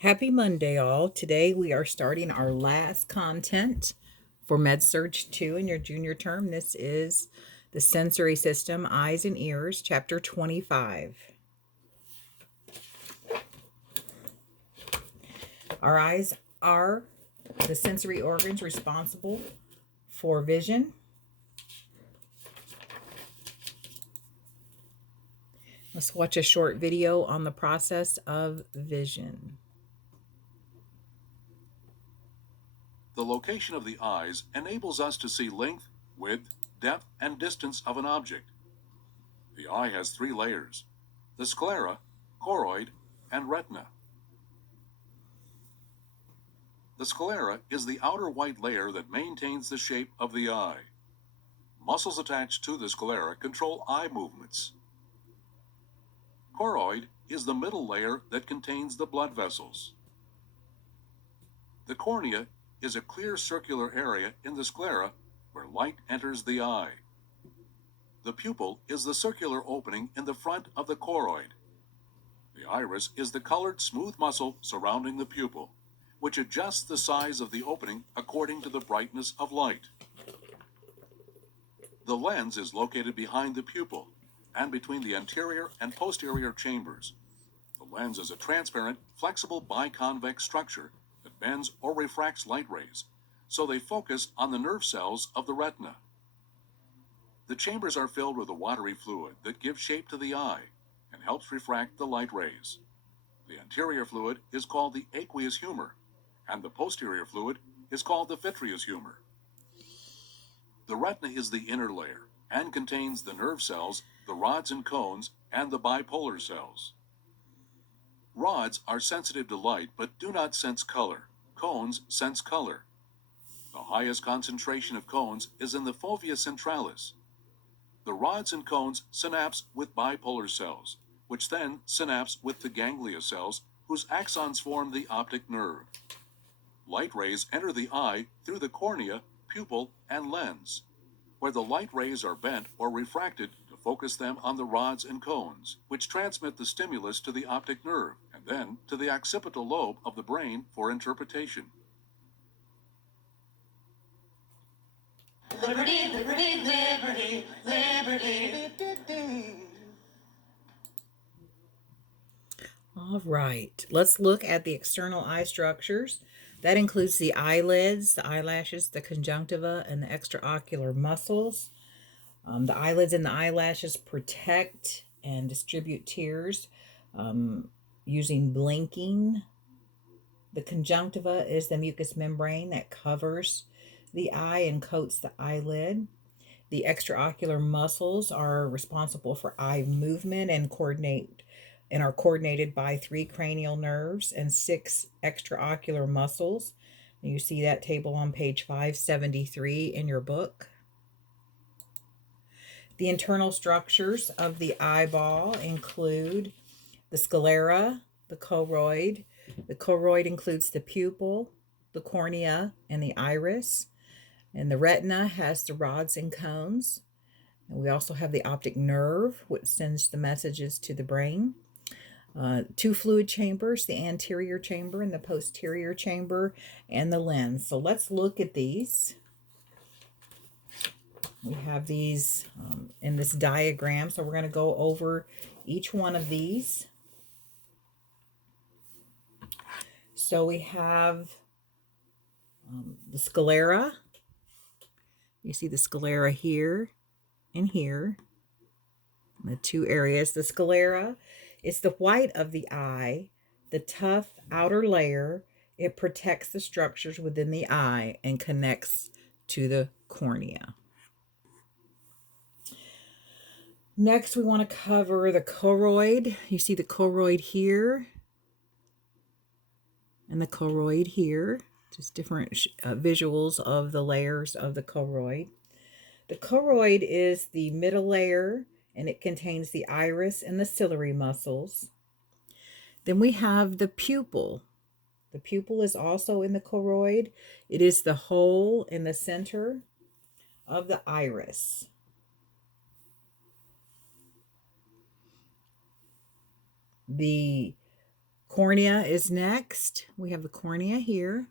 Happy Monday, all. Today we are starting our last content for MedSurge 2 in your junior term. This is the sensory system, eyes and ears, chapter 25. Our eyes are the sensory organs responsible for vision. Let's watch a short video on the process of vision. The location of the eyes enables us to see length, width, depth, and distance of an object. The eye has three layers: the sclera, choroid, and retina. The sclera is the outer white layer that maintains the shape of the eye. Muscles attached to the sclera control eye movements. Choroid is the middle layer that contains the blood vessels. The cornea is a clear circular area in the sclera where light enters the eye. The pupil is the circular opening in the front of the choroid. The iris is the colored smooth muscle surrounding the pupil, which adjusts the size of the opening according to the brightness of light. The lens is located behind the pupil and between the anterior and posterior chambers. The lens is a transparent, flexible biconvex structure that bends or refracts light rays, so they focus on the nerve cells of the retina. The chambers are filled with a watery fluid that gives shape to the eye and helps refract the light rays. The anterior fluid is called the aqueous humor, and the posterior fluid is called the vitreous humor. The retina is the inner layer and contains the nerve cells, the rods and cones, and the bipolar cells. Rods are sensitive to light but do not sense color. Cones sense color. The highest concentration of cones is in the fovea centralis. The rods and cones synapse with bipolar cells, which then synapse with the ganglia cells, whose axons form the optic nerve. Light rays enter the eye through the cornea, pupil, and lens, where the light rays are bent or refracted to focus them on the rods and cones, which transmit the stimulus to the optic nerve and then to the occipital lobe of the brain for interpretation. Liberty, liberty, liberty, liberty. All right, let's look at the external eye structures. That includes the eyelids, the eyelashes, the conjunctiva, and the extraocular muscles. The eyelids and the eyelashes protect and distribute tears using blinking. The conjunctiva is the mucous membrane that covers the eye and coats the eyelid. The extraocular muscles are responsible for eye movement and are coordinated by 3 cranial nerves and 6 extraocular muscles. And you see that table on page 573 in your book. The internal structures of the eyeball include the sclera, the choroid. The choroid includes the pupil, the cornea, and the iris. And the retina has the rods and cones. And we also have the optic nerve, which sends the messages to the brain. 2 fluid chambers, the anterior chamber and the posterior chamber, and the lens. So let's look at these. We have these in this diagram, so we're going to go over each one of these. So we have the sclera. You see the sclera here and here, the 2 areas. The sclera is the white of the eye, the tough outer layer. It protects the structures within the eye and connects to the cornea. Next, we want to cover the choroid. You see the choroid here and the choroid here, just different visuals of the layers of the choroid. The choroid is the middle layer, and it contains the iris and the ciliary muscles. Then we have the pupil. The pupil is also in the choroid. It is the hole in the center of the iris. The Cornea is next. We have the cornea here.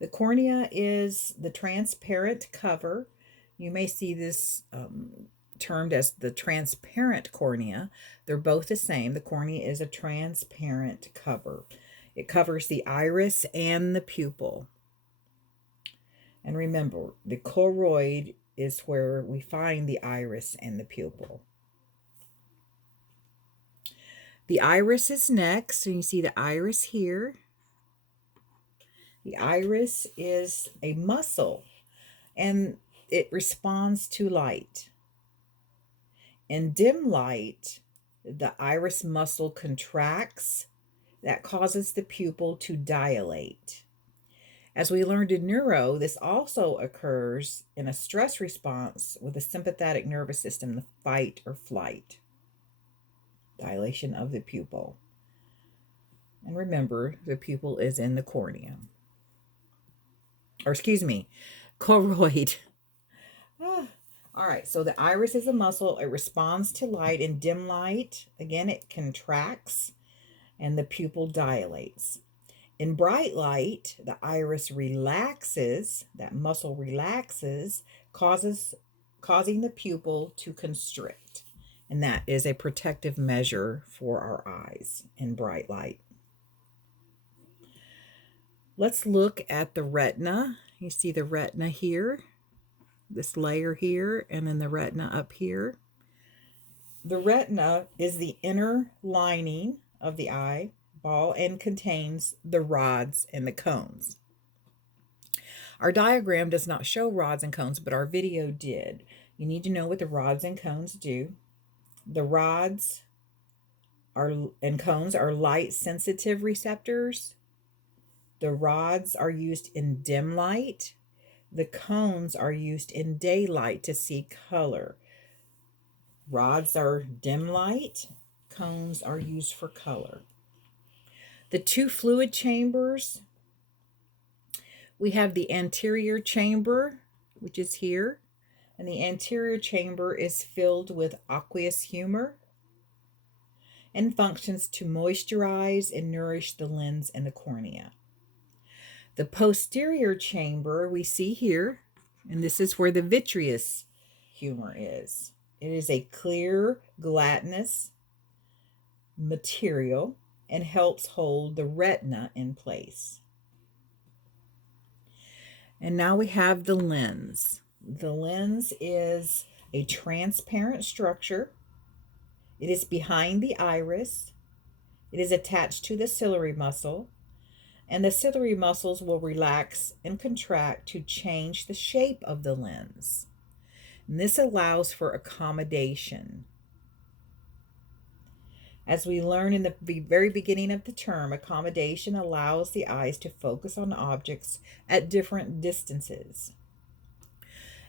The cornea is the transparent cover. You may see this termed as the transparent cornea. They're both the same. The cornea is a transparent cover. It covers the iris and the pupil. And remember, the choroid is where we find the iris and the pupil. The iris is next, and you see the iris here. The iris is a muscle, and it responds to light. In dim light, the iris muscle contracts. That causes the pupil to dilate. As we learned in neuro, this also occurs in a stress response with the sympathetic nervous system, the fight or flight. Dilation of the pupil. And remember, the pupil is in the cornea. Or excuse me, choroid. All right, so the iris is a muscle. It responds to light. In dim light, again, it contracts and the pupil dilates. In bright light, the iris relaxes, that muscle relaxes, causing the pupil to constrict. And that is a protective measure for our eyes in bright light. Let's look at the retina. You see the retina here, this layer here, and then the retina up here. The retina is the inner lining of the eyeball and contains the rods and the cones. Our diagram does not show rods and cones, but our video did. You need to know what the rods and cones do. The rods and cones are light-sensitive receptors. The rods are used in dim light. The cones are used in daylight to see color. Rods are dim light. Cones are used for color. The two fluid chambers, we have the anterior chamber, which is here, and the anterior chamber is filled with aqueous humor and functions to moisturize and nourish the lens and the cornea. The posterior chamber we see here, and this is where the vitreous humor is. It is a clear, gelatinous material and helps hold the retina in place. And now we have the lens. The lens is a transparent structure. It is behind the iris. It is attached to the ciliary muscle, and the ciliary muscles will relax and contract to change the shape of the lens. And this allows for accommodation. As we learn in the very beginning of the term, accommodation allows the eyes to focus on objects at different distances.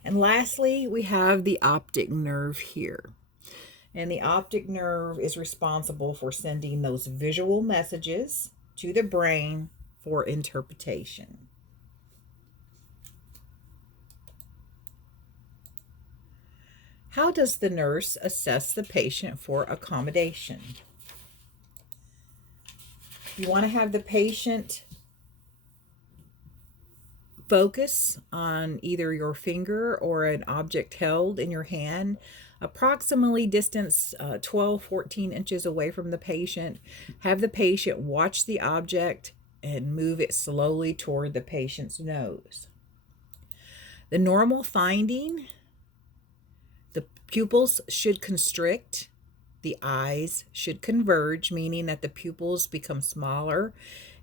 And lastly, we have the optic nerve here. And the optic nerve is responsible for sending those visual messages to the brain for interpretation. How does the nurse assess the patient for accommodation? You want to have the patient focus on either your finger or an object held in your hand, approximately distance 12-14 inches away from the patient. Have the patient watch the object and move it slowly toward the patient's nose. The normal finding, the pupils should constrict, the eyes should converge, meaning that the pupils become smaller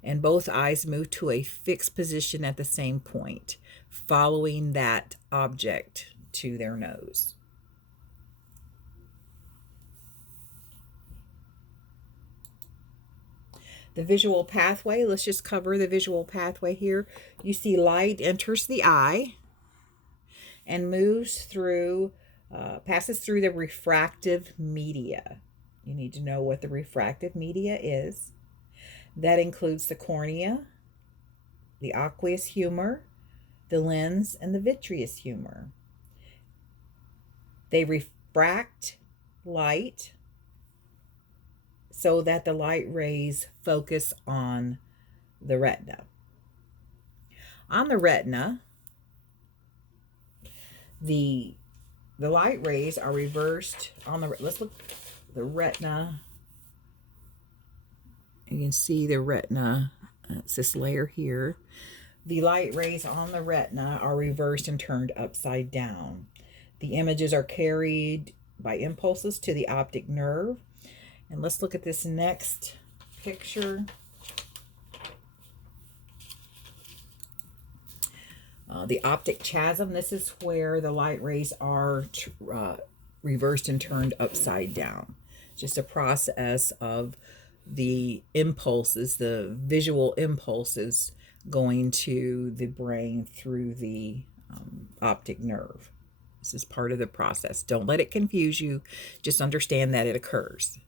and both eyes move to a fixed position at the same point, following that object to their nose. The visual pathway, let's just cover the visual pathway here. You see light enters the eye and moves through, passes through the refractive media. You need to know what the refractive media is. That includes the cornea, the aqueous humor, the lens, and the vitreous humor. They refract light so that the light rays focus on the retina. On the retina, the light rays are reversed on the, let's look, the retina. You can see the retina, it's this layer here. The light rays on the retina are reversed and turned upside down. The images are carried by impulses to the optic nerve. And let's look at this next picture. The optic chiasm, this is where the light rays are reversed and turned upside down. Just a process of the impulses, the visual impulses going to the brain through the optic nerve. This is part of the process. Don't let it confuse you. Just understand that it occurs.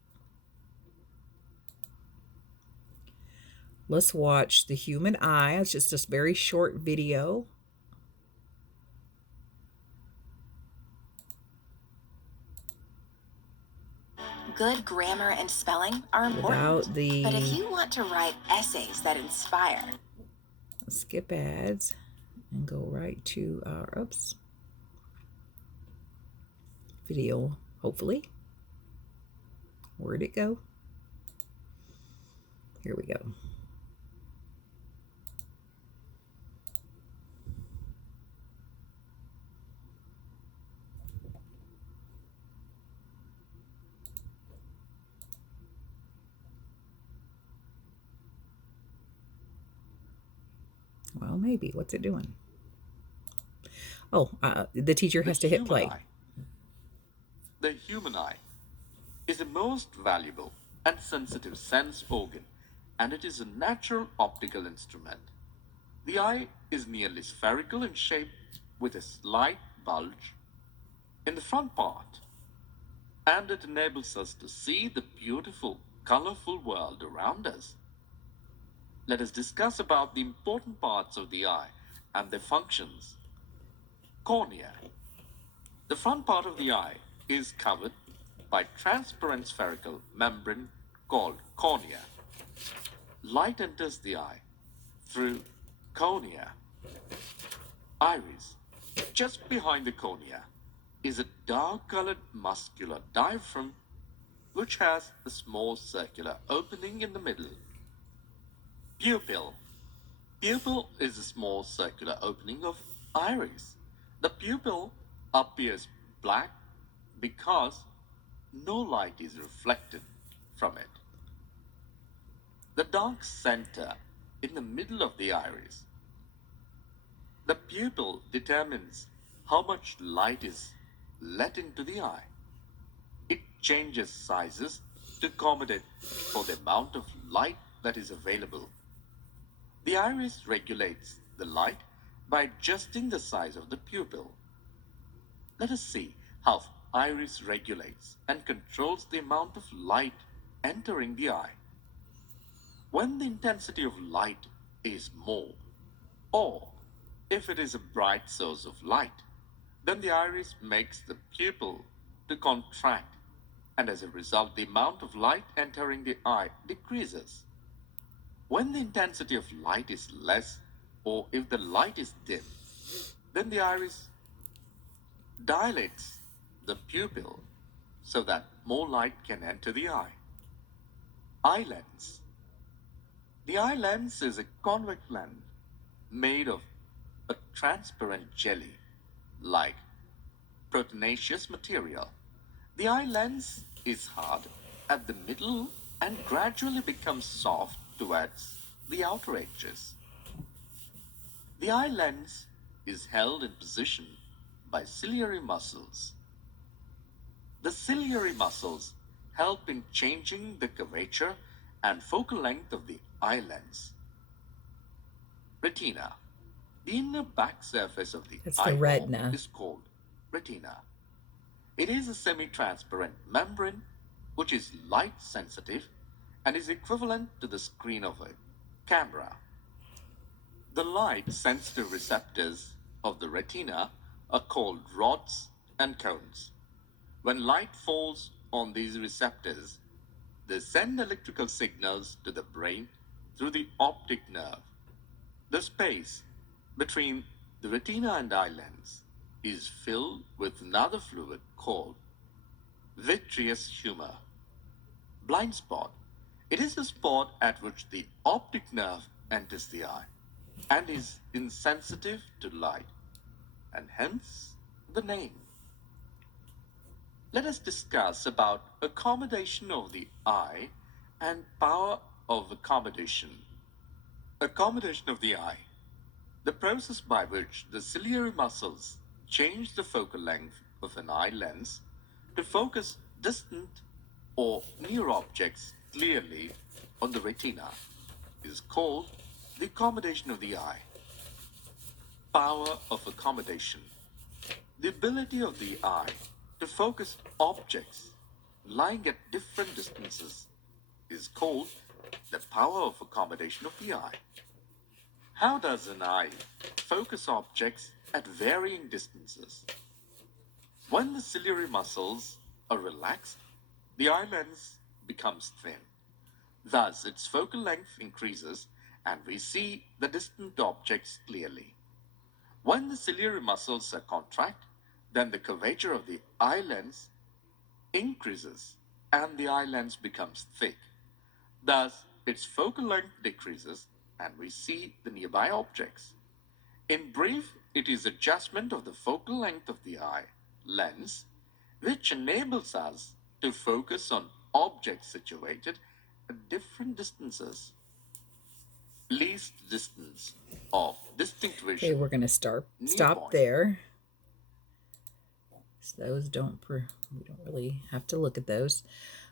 Let's watch the human eye. It's just a very short video. Good grammar and spelling are important. But if you want to write essays that inspire, skip ads and go right to our video, hopefully. Where'd it go? Here we go. Well, maybe. What's it doing? Oh, the teacher has to hit play. The human eye is the most valuable and sensitive sense organ, and it is a natural optical instrument. The eye is nearly spherical in shape with a slight bulge in the front part, and it enables us to see the beautiful, colorful world around us. Let us discuss about the important parts of the eye and their functions. Cornea. The front part of the eye is covered by transparent spherical membrane called cornea. Light enters the eye through cornea. Iris. Just behind the cornea is a dark-colored muscular diaphragm which has a small circular opening in the middle. Pupil. Pupil is a small circular opening of iris. The pupil appears black because no light is reflected from it. The dark center in the middle of the iris. The pupil determines how much light is let into the eye. It changes sizes to accommodate for the amount of light that is available. The iris regulates the light by adjusting the size of the pupil. Let us see how iris regulates and controls the amount of light entering the eye. When the intensity of light is more, or if it is a bright source of light, then the iris makes the pupil to contract, and as a result, the amount of light entering the eye decreases. When the intensity of light is less, or if the light is dim, then the iris dilates the pupil so that more light can enter the eye. Eye lens. The eye lens is a convex lens made of a transparent jelly like proteinaceous material. The eye lens is hard at the middle and gradually becomes soft towards the outer edges. The eye lens is held in position by ciliary muscles. The ciliary muscles help in changing the curvature and focal length of the eye lens. Retina. The inner back surface of the eyeball retina. is called retina. It is a semi-transparent membrane which is light sensitive and is equivalent to the screen of a camera. The light sensitive receptors of the retina are called rods and cones. When light falls on these receptors, They send electrical signals to the brain through the optic nerve. The space between the retina and eye lens is filled with another fluid called vitreous humor. Blind spot. It is a spot at which the optic nerve enters the eye and is insensitive to light, and hence the name. Let us discuss about accommodation of the eye and power of accommodation. Accommodation of the eye. The process by which the ciliary muscles change the focal length of an eye lens to focus distant or near objects clearly on the retina is called the accommodation of the eye. Power of accommodation. The ability of the eye to focus objects lying at different distances is called the power of accommodation of the eye. How does an eye focus objects at varying distances? When the ciliary muscles are relaxed, the eye lens becomes thin. Thus, its focal length increases and we see the distant objects clearly. When the ciliary muscles are contracted, then the curvature of the eye lens increases and the eye lens becomes thick. Thus, its focal length decreases and we see the nearby objects. In brief, it is adjustment of the focal length of the eye lens which enables us to focus on objects situated at different distances. Least distance of distinct vision. Okay, we're going to stop there. So those we don't really have to look at those.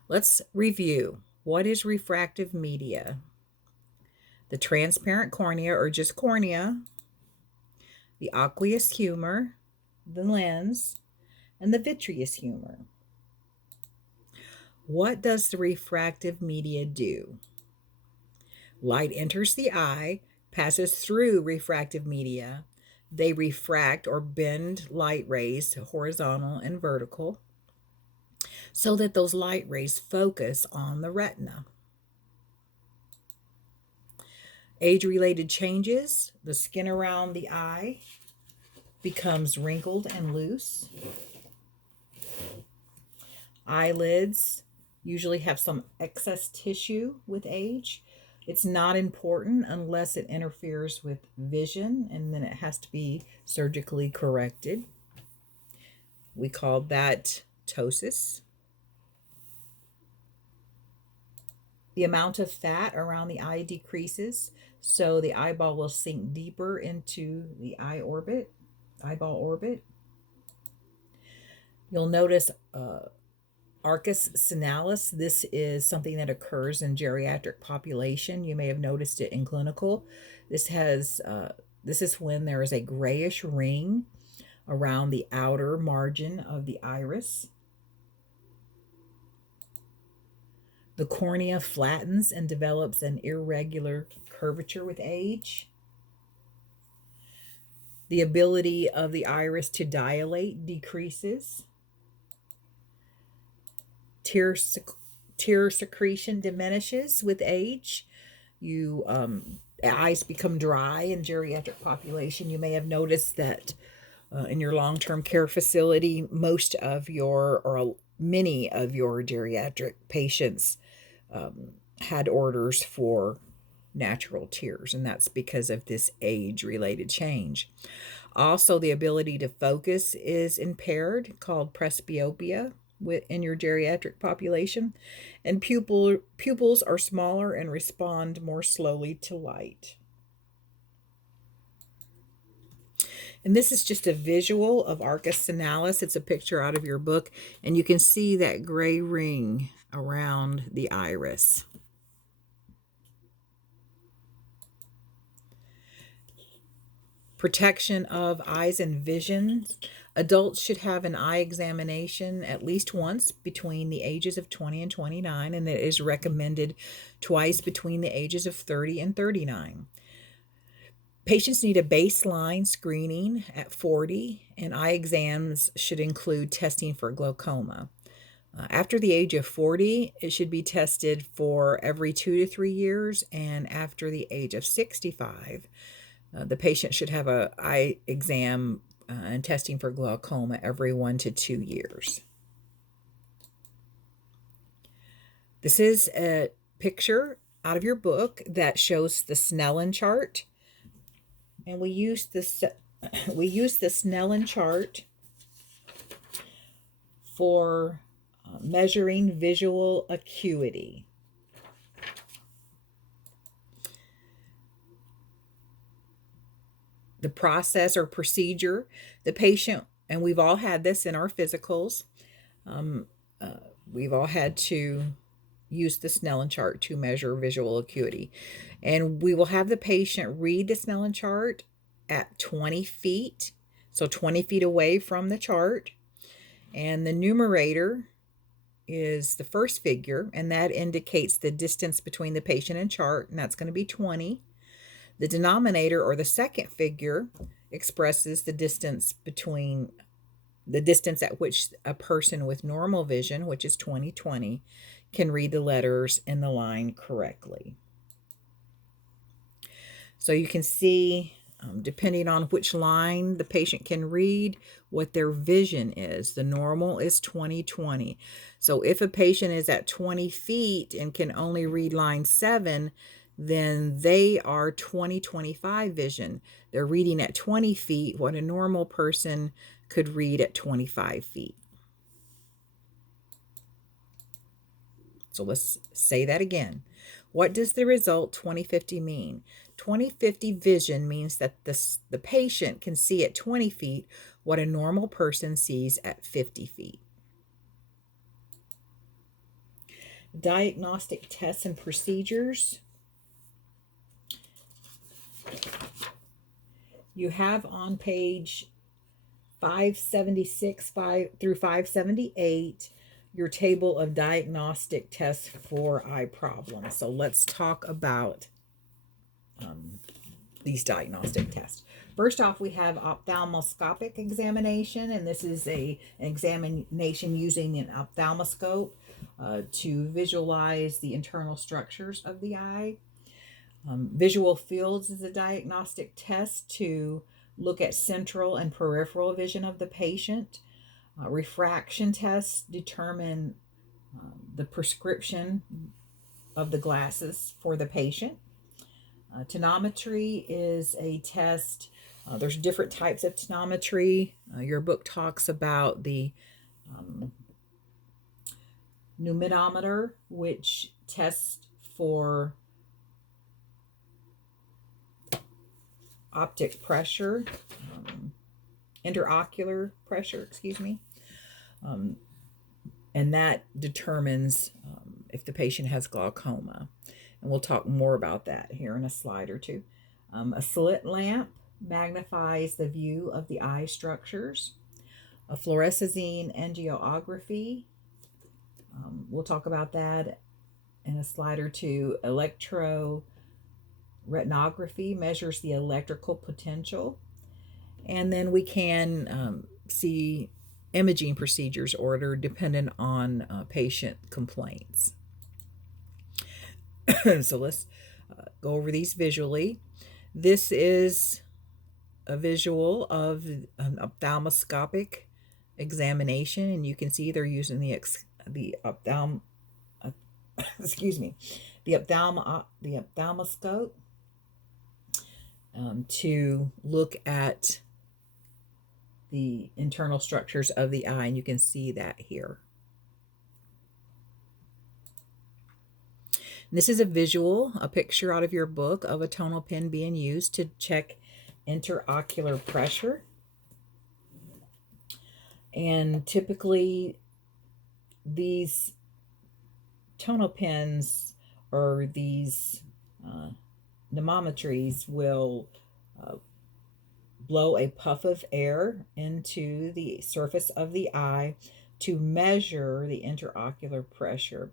Let's review. What is refractive media? The transparent cornea, or just cornea, the aqueous humor, the lens, and the vitreous humor. What does the refractive media do? Light enters the eye, passes through refractive media. They refract or bend light rays, horizontal and vertical, so that those light rays focus on the retina. Age-related changes. The skin around the eye becomes wrinkled and loose. Eyelids usually have some excess tissue with age. It's not important unless it interferes with vision, and then it has to be surgically corrected. We call that ptosis. The amount of fat around the eye decreases, so the eyeball will sink deeper into the eyeball orbit. You'll notice arcus sinalis. This is something that occurs in geriatric population. You may have noticed it in clinical. This is when there is a grayish ring around the outer margin of the iris. The cornea flattens and develops an irregular curvature with age. The ability of the iris to dilate decreases. Tear secretion diminishes with age. Eyes become dry in geriatric population. You may have noticed that in your long-term care facility, many of your geriatric patients had orders for natural tears, and that's because of this age-related change. Also, the ability to focus is impaired, called presbyopia in your geriatric population, and pupils are smaller and respond more slowly to light. And this is just a visual of arcus sinalis. It's a picture out of your book, and you can see that gray ring around the iris. Protection of eyes and vision. Adults should have an eye examination at least once between the ages of 20 and 29, and it is recommended twice between the ages of 30 and 39. Patients need a baseline screening at 40, and eye exams should include testing for glaucoma. After the age of 40, it should be tested for every 2 to 3 years, and after the age of 65, the patient should have an eye exam and testing for glaucoma every 1 to 2 years. This is a picture out of your book that shows the Snellen chart, and we use the Snellen chart for measuring visual acuity. The process or procedure, the patient, and we've all had this in our physicals, we've all had to use the Snellen chart to measure visual acuity. And we will have the patient read the Snellen chart at 20 feet, so 20 feet away from the chart. And the numerator is the first figure, and that indicates the distance between the patient and chart, and that's going to be 20. The denominator, or the second figure, expresses the distance between the distance at which a person with normal vision, which is 20/20, can read the letters in the line correctly. So you can see, depending on which line the patient can read, what their vision is. The normal is 20/20. So if a patient is at 20 feet and can only read line 7, then they are 20/25 vision. They're reading at 20 feet what a normal person could read at 25 feet. So let's say that again. What does the result 20/50 mean? 20/50 vision means that the patient can see at 20 feet what a normal person sees at 50 feet. Diagnostic tests and procedures. You have on page 576 through 578 your table of diagnostic tests for eye problems. So let's talk about these diagnostic tests. First off, we have ophthalmoscopic examination, and this is an examination using an ophthalmoscope to visualize the internal structures of the eye. Visual fields is a diagnostic test to look at central and peripheral vision of the patient. Refraction tests determine the prescription of the glasses for the patient. Tonometry is a test. There's different types of tonometry. Your book talks about the numitometer, which tests for optic pressure, interocular pressure, excuse me. And that determines if the patient has glaucoma. And we'll talk more about that here in a slide or two. A slit lamp magnifies the view of the eye structures. A fluorescein angiography, we'll talk about that in a slide or two. Electroretinography measures the electrical potential. And then we can see imaging procedures ordered dependent on patient complaints. So let's go over these visually. This is a visual of an ophthalmoscopic examination, and you can see they're using the ophthalmoscope to look at the internal structures of the eye, and you can see that here. And this is a visual, a picture out of your book of a tonal pen being used to check interocular pressure. And typically these tonal pens or these anemometries will blow a puff of air into the surface of the eye to measure the interocular pressure.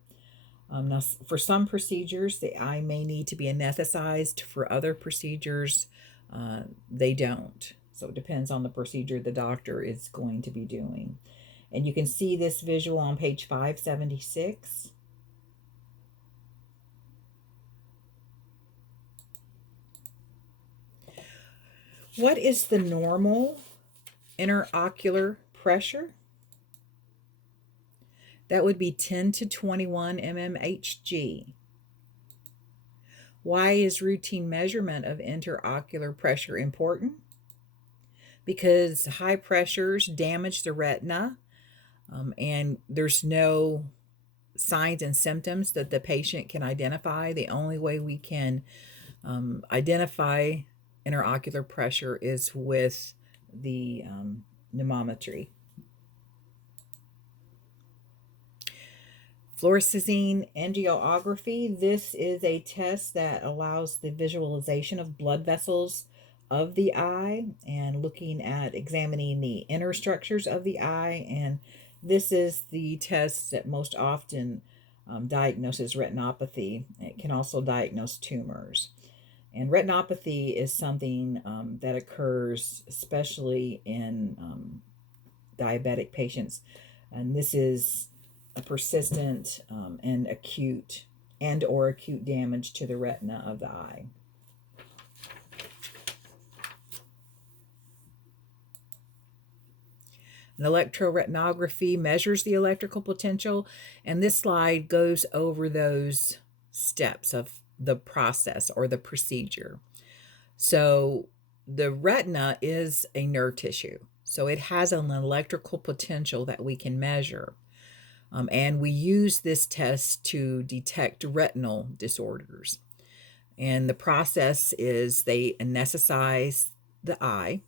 Now, for some procedures, the eye may need to be anesthetized. For other procedures, they don't. So it depends on the procedure the doctor is going to be doing. And you can see this visual on page 576. What is the normal interocular pressure? That would be 10 to 21 mmHg. Why is routine measurement of interocular pressure important? Because high pressures damage the retina, and there's no signs and symptoms that the patient can identify. The only way we can identify interocular pressure is with the anemometry. Fluorescein angiography. This is a test that allows the visualization of blood vessels of the eye and looking at examining the inner structures of the eye. And this is the test that most often diagnoses retinopathy. It can also diagnose tumors. And retinopathy is something that occurs especially in diabetic patients. And this is a persistent and acute damage to the retina of the eye. An electroretinography measures the electrical potential, and this slide goes over those steps of the process or the procedure. So the retina is a nerve tissue, so it has an electrical potential that we can measure. And we use this test to detect retinal disorders. And the process is they anesthetize the eye.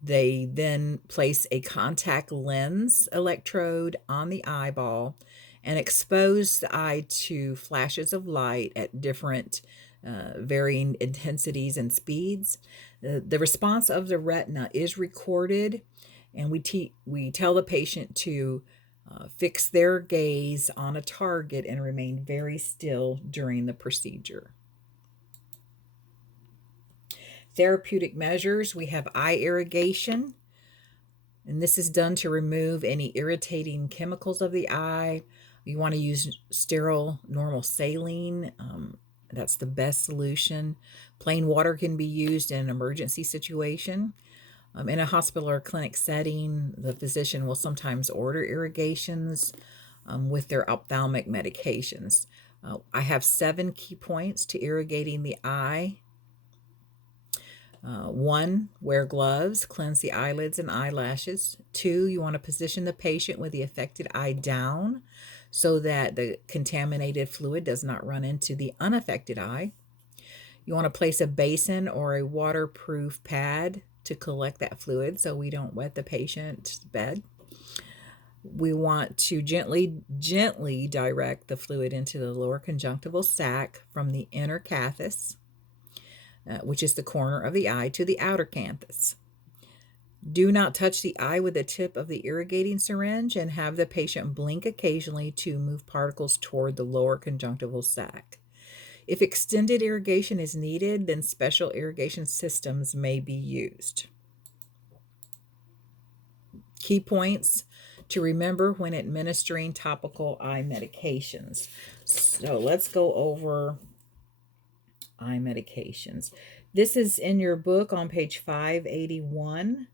They then place a contact lens electrode on the eyeball and expose the eye to flashes of light at different varying intensities and speeds. The response of the retina is recorded, and we tell the patient to fix their gaze on a target and remain very still during the procedure. Therapeutic measures, we have eye irrigation, and this is done to remove any irritating chemicals of the eye. You want to use sterile normal saline. That's the best solution. Plain water can be used in an emergency situation. In a hospital or clinic setting, the physician will sometimes order irrigations with their ophthalmic medications. I have 7 key points to irrigating the eye. 1, wear gloves, cleanse the eyelids and eyelashes. 2, you want to position the patient with the affected eye down so that the contaminated fluid does not run into the unaffected eye. You want to place a basin or a waterproof pad to collect that fluid so we don't wet the patient's bed. We want to gently direct the fluid into the lower conjunctival sac from the inner canthus, which is the corner of the eye, to the outer canthus. Do not touch the eye with the tip of the irrigating syringe, and have the patient blink occasionally to move particles toward the lower conjunctival sac. If extended irrigation is needed, then special irrigation systems may be used. Key points to remember when administering topical eye medications. So let's go over eye medications. This is in your book on page 581.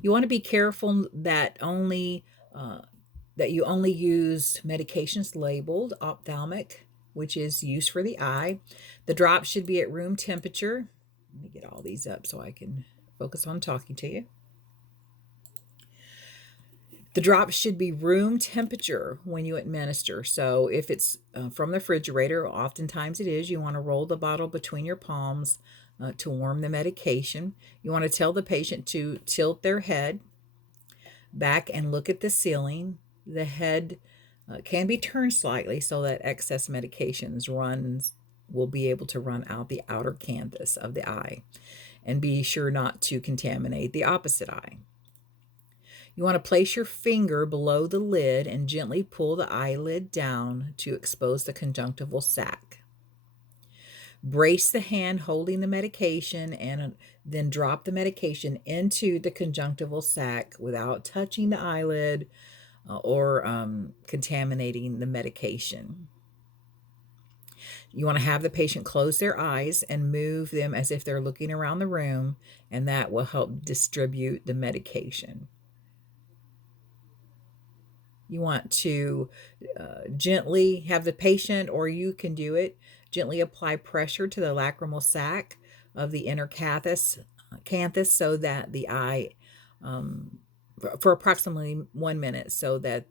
You want to be careful that you only use medications labeled ophthalmic, which is used for the eye. The drops should be at room temperature. Let me get all these up so I can focus on talking to you. The drops should be room temperature when you administer. So if it's from the refrigerator, oftentimes it is, you want to roll the bottle between your palms to warm the medication. You want to tell the patient to tilt their head back and look at the ceiling. The head can be turned slightly so that excess medications will be able to run out the outer canthus of the eye, and be sure not to contaminate the opposite eye. You want to place your finger below the lid and gently pull the eyelid down to expose the conjunctival sac. Brace the hand holding the medication and then drop the medication into the conjunctival sac without touching the eyelid or contaminating the medication. You want to have the patient close their eyes and move them as if they're looking around the room, and that will help distribute the medication. You want to gently have the patient, or you can do it, gently apply pressure to the lacrimal sac of the inner canthus so that the eye, for approximately 1 minute, so that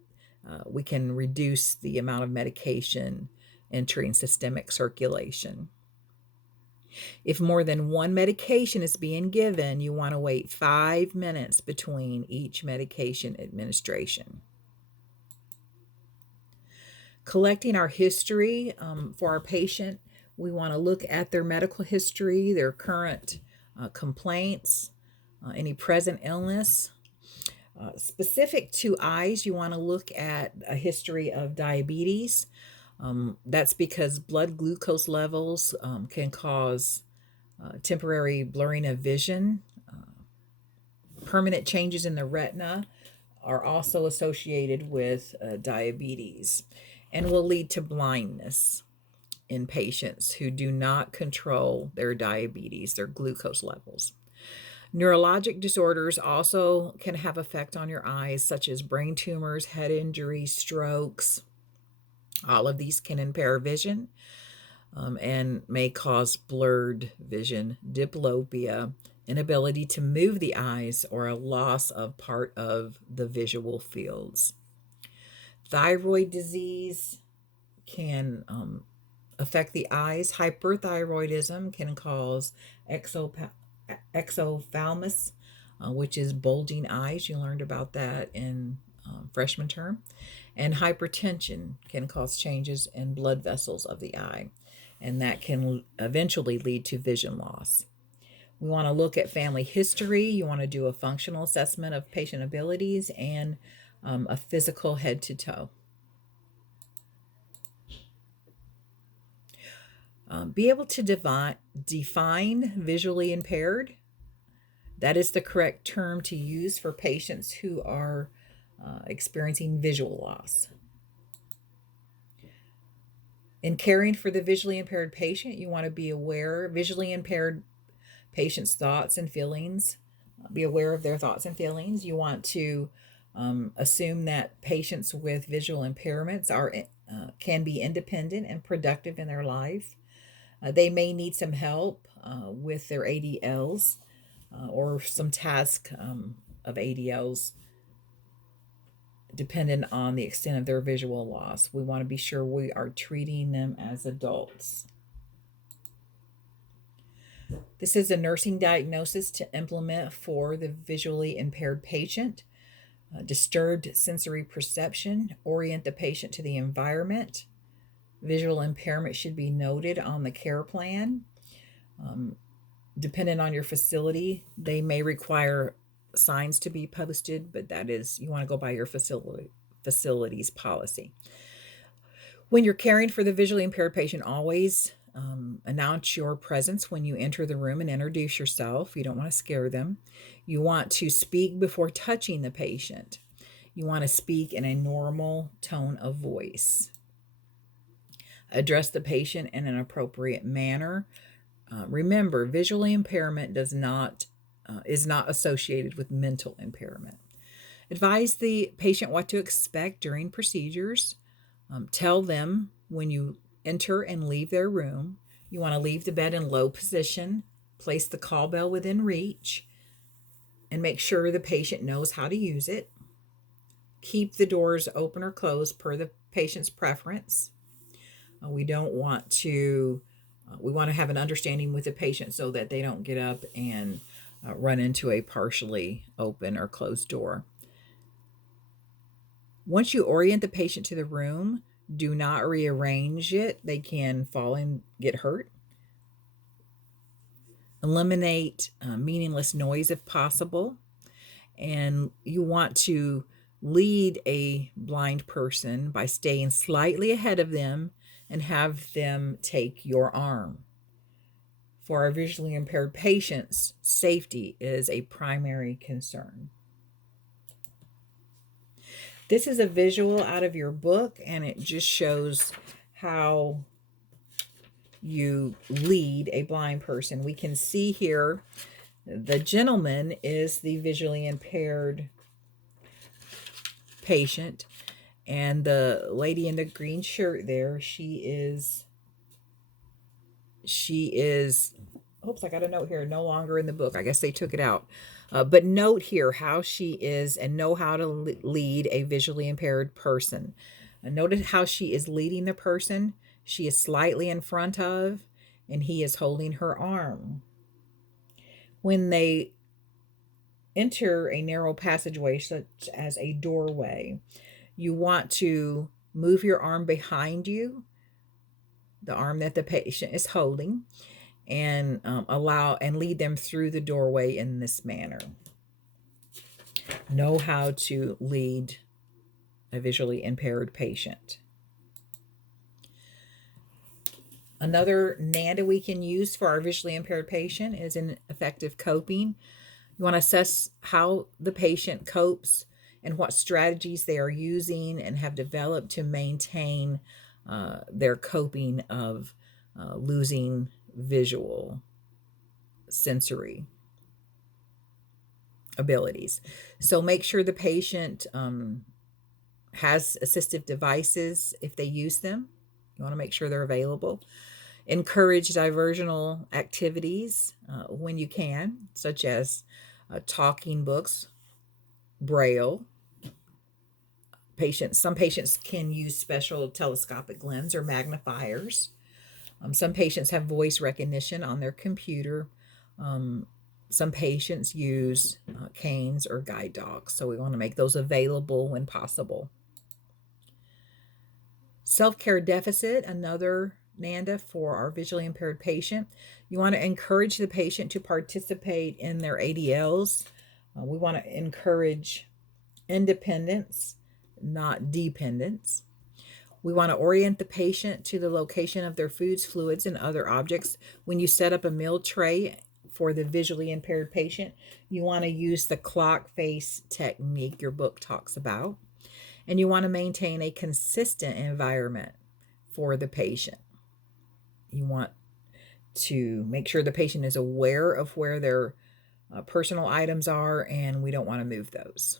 we can reduce the amount of medication entering systemic circulation. If more than one medication is being given, you want to wait 5 minutes between each medication administration. Collecting our history for our patient, we want to look at their medical history, their current complaints, any present illness. Specific to eyes, you want to look at a history of diabetes. That's because blood glucose levels can cause temporary blurring of vision. Permanent changes in the retina are also associated with diabetes and will lead to blindness in patients who do not control their diabetes, their glucose levels. Neurologic disorders also can have effect on your eyes, such as brain tumors, head injuries, strokes. All of these can impair vision and may cause blurred vision, diplopia, inability to move the eyes, or a loss of part of the visual fields. Thyroid disease can affect the eyes. Hyperthyroidism can cause exophthalmos, which is bulging eyes. You learned about that in freshman term. And hypertension can cause changes in blood vessels of the eye, and that can eventually lead to vision loss. We want to look at family history. You want to do a functional assessment of patient abilities and a physical head to toe. Be able to define visually impaired. That is the correct term to use for patients who are experiencing visual loss. In caring for the visually impaired patient, you want to be aware visually impaired patients' thoughts and feelings. Be aware of their thoughts and feelings. You want to assume that patients with visual impairments can be independent and productive in their life. They may need some help with their ADLs or some task of ADLs, dependent on the extent of their visual loss. We want to be sure we are treating them as adults. This is a nursing diagnosis to implement for the visually impaired patient. Disturbed sensory perception, orient the patient to the environment. Visual impairment should be noted on the care plan. Depending on your facility, they may require signs to be posted, but that is, you want to go by your facility's policy. When you're caring for the visually impaired patient, always announce your presence when you enter the room and introduce yourself. You don't want to scare them. You want to speak before touching the patient. You want to speak in a normal tone of voice. Address the patient in an appropriate manner. Remember, visual impairment is not associated with mental impairment. Advise the patient what to expect during procedures. Tell them when you enter and leave their room. You want to leave the bed in low position, place the call bell within reach, and make sure the patient knows how to use it. Keep the doors open or closed per the patient's preference. We want to have an understanding with the patient so that they don't get up and run into a partially open or closed door. Once you orient the patient to the room, do not rearrange it. They can fall and get hurt. Eliminate meaningless noise if possible. And you want to lead a blind person by staying slightly ahead of them and have them take your arm. For our visually impaired patients, safety is a primary concern. This is a visual out of your book, and it just shows how you lead a blind person. We can see here the gentleman is the visually impaired patient, and the lady in the green shirt there, she is oops, I got a note here, no longer in the book. I guess they took it out. But note here how she is, and know how to lead a visually impaired person. Notice how she is leading the person. She is slightly in front of, and he is holding her arm. When they enter a narrow passageway, such as a doorway, you want to move your arm behind you, the arm that the patient is holding, and allow and lead them through the doorway in this manner. Know how to lead a visually impaired patient. Another NANDA we can use for our visually impaired patient is an effective coping. You want to assess how the patient copes and what strategies they are using and have developed to maintain their coping of losing visual sensory abilities. So make sure the patient has assistive devices if they use them. You want to make sure they're available. Encourage diversional activities when you can, such as talking books, braille. Some patients can use special telescopic lens or magnifiers. Some patients have voice recognition on their computer. Some patients use canes or guide dogs, so we want to make those available when possible. Self-care deficit, another NANDA for our visually impaired patient. You want to encourage the patient to participate in their ADLs. We want to encourage independence, not dependence. We want to orient the patient to the location of their foods, fluids, and other objects. When you set up a meal tray for the visually impaired patient, you want to use the clock face technique your book talks about. And you want to maintain a consistent environment for the patient. You want to make sure the patient is aware of where their personal items are, and we don't want to move those.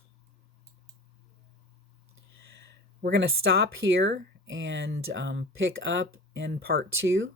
We're going to stop here and pick up in part 2